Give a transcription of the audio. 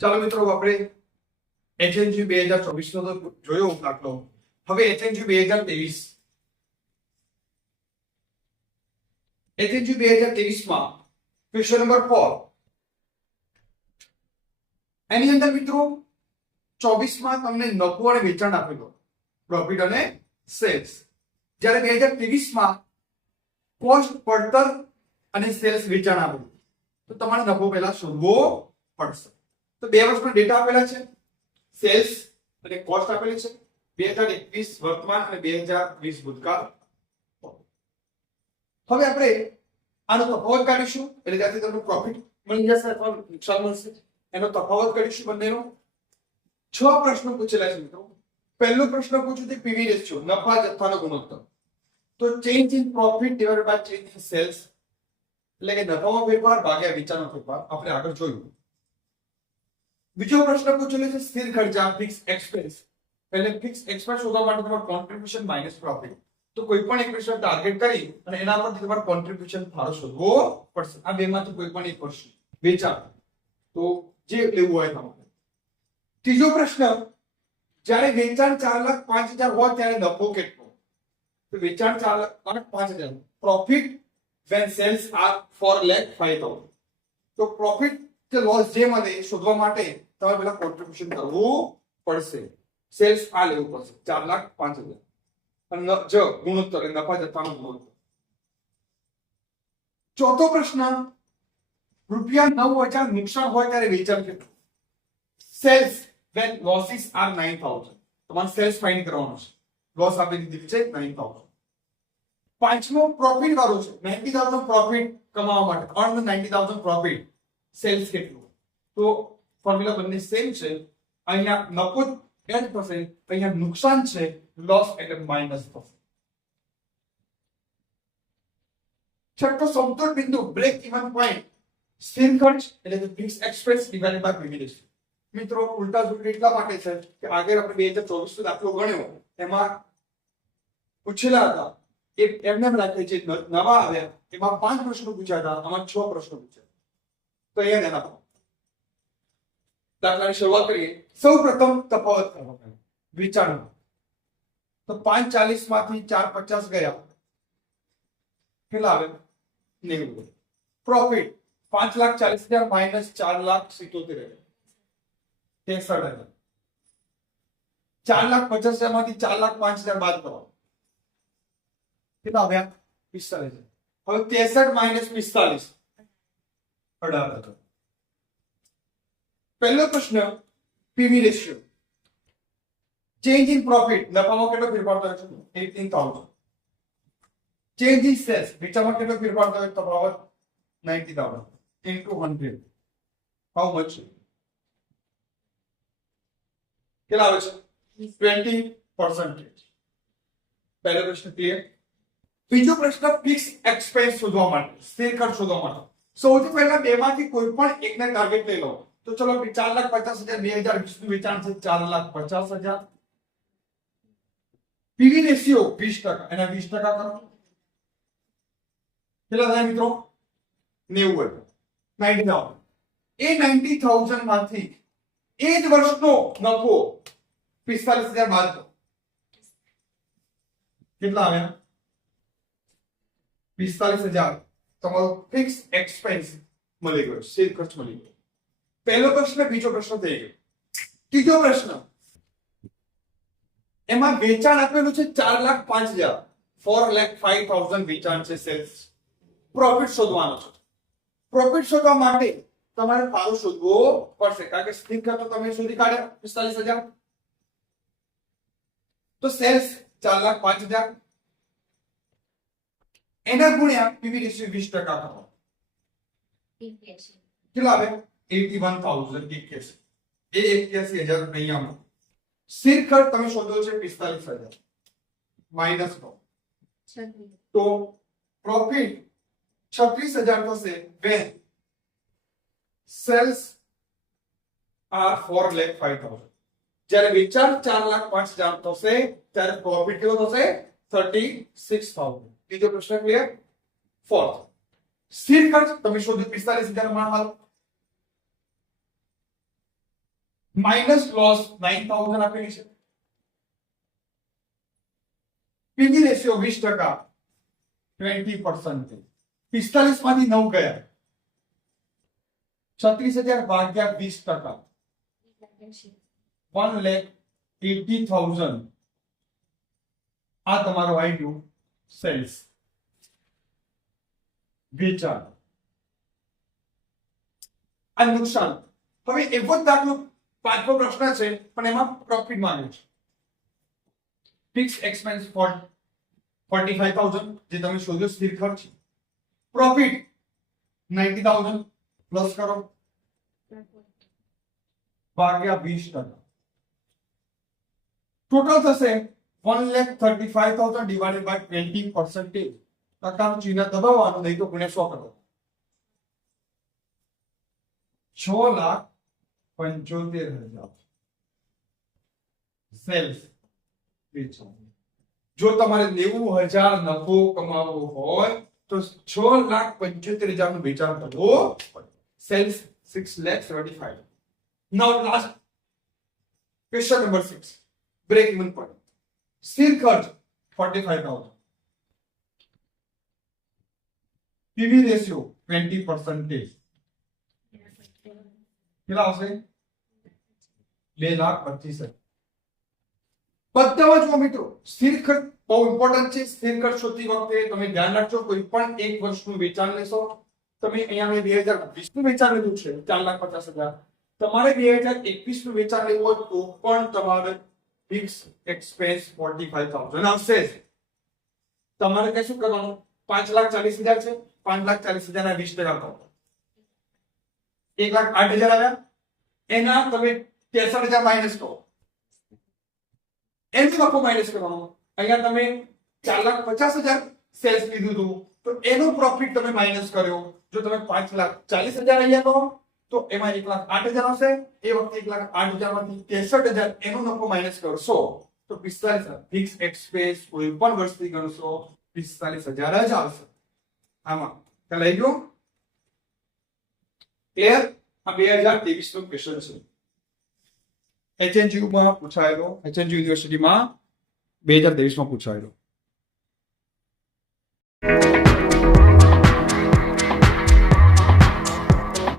ચાલો મિત્રો, આપણે HNG 2024 નો તો જોયો દાખલો. હવે HNG 2023 માં ક્વેશ્ચન નંબર 4. એની અંદર મિત્રો 24 માં તમને નફો અને વેચાણ આપેલો, પ્રોફિટ અને સેલ્સ. જ્યારે 2023 માં કોસ્ટ, પડતર અને સેલ્સ વેચાણ આપેલું. તો તમારે નફો પહેલા શોધવો પડશે. તો 2 વર્ષનો ડેટા આપેલા છે, સેલ્સ અને કોસ્ટ આપેલી છે, 2021 વર્તમાન અને 2020 ભૂતકાળ. હવે આપણે આનો તફાવત કાઢીશું, એટલે ત્યાંથી તમને પ્રોફિટ મળી જશે અથવા નુકસાન મળશે. એનો તફાવત કાઢીશું બંનેનો. 6 પ્રશ્નો પૂછેલા છે મિત્રો. પહેલો પ્રશ્ન પૂછ્યો છે પીવી રેશિયો, નફા જથ્થાનો ગુણોત્તર. તો change in profit divided by change in sales, એટલે કે નફામાં ફેરફાર ભાગ્યા વેચાણનો ફેરફાર. આપણે આગળ જોયું. બીજો પ્રશ્ન પૂછેલો છે સ્થિર ખર્ચા, ફિક્સ એક્સપેન્સ. એટલે ફિક્સ એક્સપેન્સ શોધવા માટે તમારે કોન્ટ્રીબ્યુશન માઈનસ પ્રોફિટ. તો કોઈ પણ એક વિષય ટાર્ગેટ કરી અને એના પરથી તમારે કોન્ટ્રીબ્યુશન ફાળો શોધવો પડશે. આ બેમાંથી કોઈ પણ એક વસ્તુ વેચાણ, તો જે લેવું હોય તમારે. ત્રીજો પ્રશ્ન, જ્યારે વેચાણ 4,05,000 હોય ત્યારે નફો કેટલો? તો વેચાણ 4,05,000, પ્રોફિટ when sales are 4,05,000. તો પ્રોફિટ કે લોસ જે મળે એ શોધવા માટે તમારે પેલા કોન્ટ્રીબ્યુશન કરવું પડશે. સેલ્સ આ લેવું પડશે 4,05,000 અને જ ગુણોત્તર નફા જથ્થાનો ગુણોત્તર. ચોથો પ્રશ્ન, રૂપિયા 9,000 નુકસાન હોય ત્યારે વેચાણ કેટલું? Sales when losses are 9,000. તમારે સેલ્સ ફાઇન્ડ કરવાનો છે. લોસ આપી દીધી છે 9,000. પાંચમો પ્રોફિટ વાળો છે, 90,000 પ્રોફિટ કમાવા માટે અર્ન 90,000 પ્રોફિટ. સેલ્સ કેટલું? તો ફોર્મ્યુલા બંને સેમ છે. અહીંયા નફો એડ થશે, અહીંયા નુકસાન છે, લોસ એટલે માઈનસ થશે. છઠ્ઠો સમતોલ બિંદુ, બ્રેક ઇવન પોઈન્ટ, સ્થિર ખર્ચ એટલે કે fix expense divided by PV ratio. મિત્રો ઉલટા સુલટા એટલા માટે છે કે આગળ આપણે 2024 નો દાખલો ગણ્યો એમાં પૂછેલા હતા એ એમને રાખે છે. નવા આવ્યા એમાં 5 પ્રશ્નો પૂછ્યા હતા, આમાં 6 પ્રશ્નો પૂછ્યા. તો એ ધ્યાન આપો. દાખલાની શરૂઆત કરીએ. સૌપ્રથમ તફાવત કરવાનો વેચાણ. તો 5,40 માંથી 4,50 ગયા, કેટલા આવે? 90. Profit 5,40,000 minus 4,77,000, 63,000. 4,50,000 માંથી 4,05,000 બાદ કરો, કેટલા આવ્યા? 45,000. હવે 63 માઈનસ 45, 18,000. પહેલો પ્રશ્ન PV ratio, change in profit, નફામાં કેટલો ફેરફાર થયો છે? 18,000. ચેન્જ ઇન સેલ્સ, વેચાણમાં કેટલો ફેરફાર થયો? તફાવત 90,000 into 100. How much? કેટલા આવે છે? 20%. પહેલો પ્રશ્ન ક્લિયર. બીજો પ્રશ્ન ફિક્સ એક્સપેન્સ શોધવા માટે, સ્થિર ખર્ચ શોધવા માટે. સૌથી પહેલા બેમાંથી કોઈ પણ એકને ટાર્ગેટ લઈ લો. તો ચલો 4,50,000 2020 નું વેચાણ છે 4,50,000. પીવી રેશિયો 20%, એના 20% કરો. કેટલા થાય મિત્રો? 90,000. 90,000. એ 90,000 માંથી એ જ વર્ષનો નફો 45,000 બાદ કરો. કેટલા આવ્યા? 45,000 તમારો ફિક્સ એક્સપેન્સ મળી ગયો, સ્થિર ખર્ચ મળી ગયો. પહેલો પ્રશ્ન, બીજો પ્રશ્ન થઈ ગયો. ત્રીજો પ્રશ્ન, એમાં વેચાણ આપેલું છે 4,05,000, 4,05,000 વેચાણ છે, સેલ્સ. પ્રોફિટ શોધવાનો છે. પ્રોફિટ શોધવા માટે તમારે ફાળો શોધવો પડશે, કારણ કે સ્થિર ખર્ચ તો તમે શોધી કાઢ્યા 45,000. તો સેલ્સ 4,05,000 એના ગુણ્યા પીવી રેશિયો 20% કરો. કેટલા આવે? 81,000. એ 81,000 રૂપિયા. સ્થિર ખર્ચ તમે શોધો છે 45,000 માઈનસ કરો તો પ્રોફિટ 36,000 થશે when sales are 4,05,000. જ્યારે વેચાણ 4,05,000 થશે ત્યારે પ્રોફિટ કેટલો થશે? 36,000. ત્રીજો પ્રશ્ન ક્લિયર. ફોર્થ, સ્થિર ખર્ચ તમે શોધ્યું 45,000 માં હાલ. માઇનસ લોસ 9000 આપેલી છે. PV ratio 20%, 20%. 45 માંથી 9 ગયા. 36,000 ભાગ્યા 20%. 1,80,000. આ તમારો આવી ગયું સેલ્સ, વેચાણ. આ નુકસાન. હવે એવો જ દાખલો પાંચમો પ્રશ્ન છે પણ એમાં પ્રોફિટ માંગે છે. ફિક્સ એક્સપેન્સ 45,000 જે તમે શોધ્યો સ્થિર ખર્ચ. પ્રોફિટ 90,000 પ્લસ કરો ભાગ્યા 20%. ટોટલ થશે 1,35,000 ડિવાઇડેડ બાય 20%. ટકાનું ચિહ્ન દબાવવાનું, નહીં તો ગુણ્યા 100 કરો. 6,75,000 સેલ્સ, વેચાણ. જો તમારે 90,000 નફો કમાવવો હોય તો 6,75,000 નું વેચાણ કરવું પડે. Cells 6,75,000. Now last question number 6, break even point. સ્થિર ખર્ચ 45,000. PV ratio 20%. કેટલા આવશે? 2,25,000. બધામાં જુઓ મિત્રો, સ્થિર ખર્ચ બહુ ઇમ્પોર્ટન્ટ છે. સ્થિર ખર્ચ શોધતી વખતે તમે ધ્યાન રાખજો, કોઈ પણ એક વર્ષનું વેચાણ લેશો. તમે અહીંયા મેં 2020 નું વેચાણ લીધું છે 4,50,000. તમારે 2021 નું વેચાણ લેવું હોય તો પણ તમારે ફિક્સ એક્સપેન્સ 45,000 આવશે. તમારે કઈ શું કરવાનું? 5,40,000 છે, 5,40,000 ના 20% કરો. 1,08,000 આવ્યા, એના તમે 63,000 માઇનસ કરો. એનું નફો માઇનસ કરવાનો. અહીંયા તમે 4,50,000 સેલ્સ લીધું હતું તો એનો પ્રોફિટ તમે માઇનસ કર્યો. જો તમે 5,40,000 અહીંયા કરો તો એમાં 1,08,000 આવશે. એ વખતે 1,08,000 માંથી 63,000 એનો નફો માઇનસ કરશો તો 45,000. ફિક્સ એક્સપેન્સ કોઈ પણ વર્ષથી ગણશો 45,000 જ આવશે. આમાં ખ્યાલ આવી ગયો? ક્લિયર? આ 2023 નો ક્વેશ્ચન છે. HNGU માં પૂછાયેલો, HNGU યુનિવર્સિટીમાં 2023 માં પૂછાયેલો.